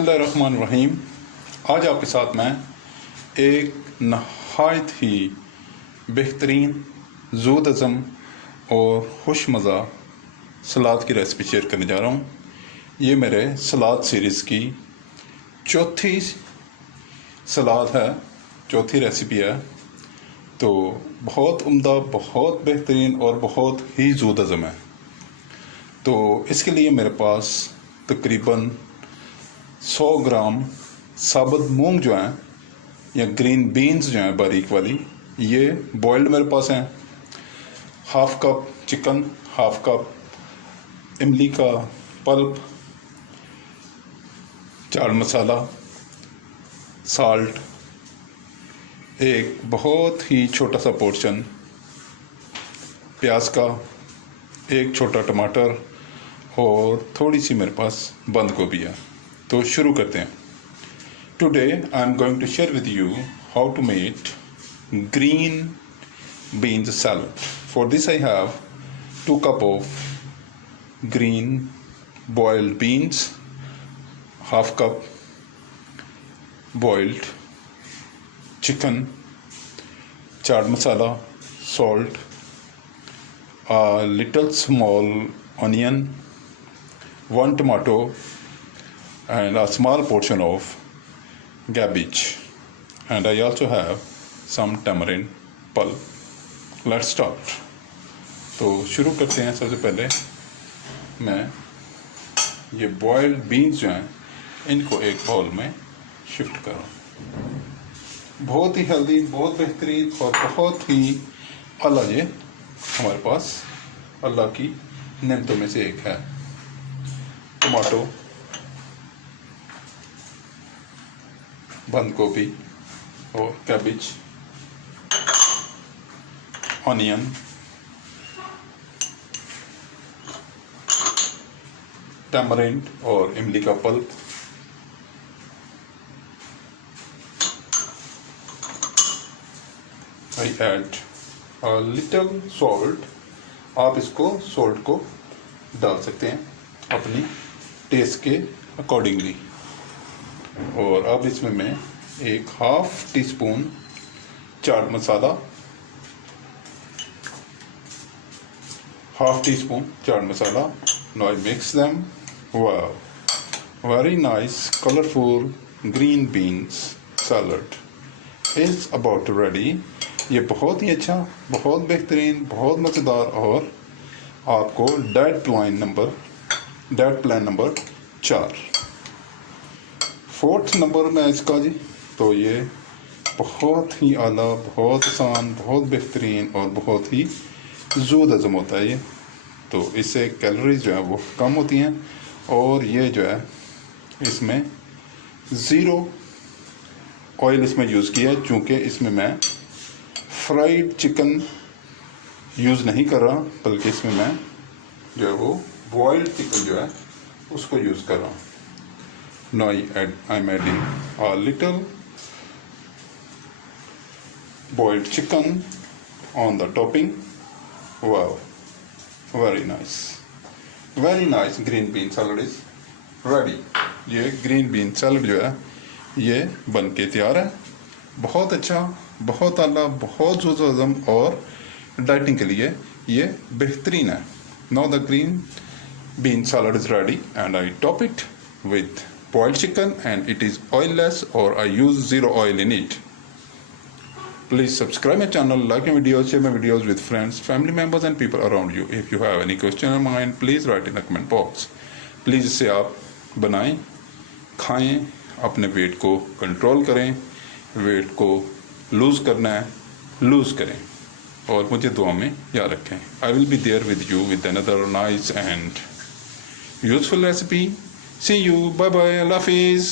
बिस्मिल्लाहिर्रहमानिर्रहीम। आज आपके साथ मैं एक नहायत ही बेहतरीन ज़ूद हज़म और खुश मज़ा सलाद की रेसिपी शेयर करने जा रहा हूँ। ये मेरे सलाद सीरीज़ की चौथी सलाद है, चौथी रेसिपी है। तो बहुत उम्दा, बहुत बेहतरीन और बहुत ही ज़ूद हज़म है। तो इसके लिए मेरे पास तकरीबन 100 ग्राम साबुत मूंग जो हैं या ग्रीन बीन्स जो हैं बारीक वाली, ये बॉइल्ड मेरे पास हैं। Half cup chicken, half cup इमली का पल्प, चाट मसाला, साल्ट, एक बहुत ही छोटा सा पोर्शन प्याज का, एक छोटा टमाटर और थोड़ी सी मेरे पास बंद गोभी है। तो शुरू करते हैं। Today I am going to share with you how to make green beans salad. For this I have 2 cup of green boiled beans, half cup boiled chicken, chaat masala, salt, a little small onion, 1 tomato and a small portion of cabbage, and I also have some tamarind pulp. Let's start. तो शुरू करते हैं। सबसे पहले मैं ये boiled beans जो हैं इनको एक बाउल में शिफ्ट करूँ। बहुत ही हेल्दी, बहुत बेहतरीन और बहुत ही अला ये हमारे पास अल्लाह की नेमतों में से एक है। टमाटो, बंद गोभी और कैबिज, ऑनियन, टैमरिंड और इमली का pulp, I add a little salt. आप इसको सॉल्ट को डाल सकते हैं अपनी टेस्ट के अकॉर्डिंगली। और अब इसमें मैं एक half tea spoon chaat masala, half tea spoon chaat masala. Now I mix them. Wow, very nice colourful green beans salad is about ready. ये बहुत ही अच्छा, बहुत बेहतरीन, बहुत मज़ेदार और आपको diet plan number 4, 4th number में इसका जी। तो ये बहुत ही आला, बहुत आसान, बहुत बेहतरीन और बहुत ही ज़ूद हज़म होता है ये। तो इससे कैलोरीज जो है वो कम होती हैं। और ये जो है इसमें ज़ीरो ऑयल इसमें यूज़ किया है, चूँकि इसमें मैं फ्राइड चिकन यूज़ नहीं कर रहा, बल्कि इसमें मैं जो है वो बॉइल्ड चिकन जो है उसको यूज़ कर रहा हूँ। Now I'm adding a little boiled chicken on the topping. Wow, very nice, very nice. Green bean salad is ready. ये green bean salad जो है ये बन के तैयार है। बहुत अच्छा, बहुत आला, बहुत ज़ूद हज़म और डाइटिंग के लिए ये बेहतरीन है। Now the green bean salad is ready and I top it with boiled chicken and it is oilless, or I use zero oil in it. Please subscribe my channel, like my videos, share my videos with friends, family members and people around you. If you have any question in mind, please write in the comment box. Please इसे आप बनाएं, खाएं, अपने wait को control करें, wait को loose करना है, लूज़ करें और मुझे दुआ में याद रखें। I will be there with you with another nice and useful recipe. See you. Bye bye. Allah Hafiz.